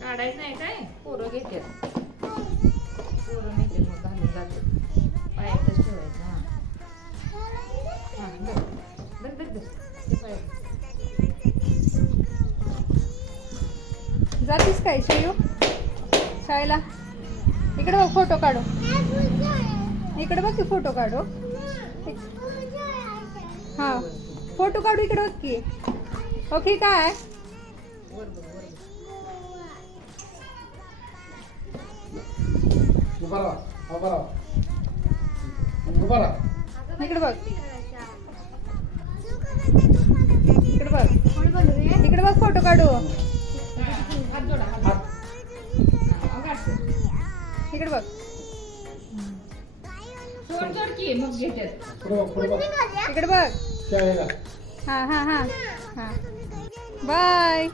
काढायचं नाही काय पोरं घेतात पोरं नेते मग घालून जाते पायातच ठेवायचं हां धर धर धर ते पायात जातीस काय शयू शाळेला? इकडे बघ फोटो काढू. इकडे बघ की फोटो काढू. हा फोटो काढू इकडे बघ की. ओके काय इकडे बघ इकडे बघ इकडे बघ फोटो काढू. इकडे बघ सोड की मग घेतात इकडे बघ. हा हा हा हा बाय.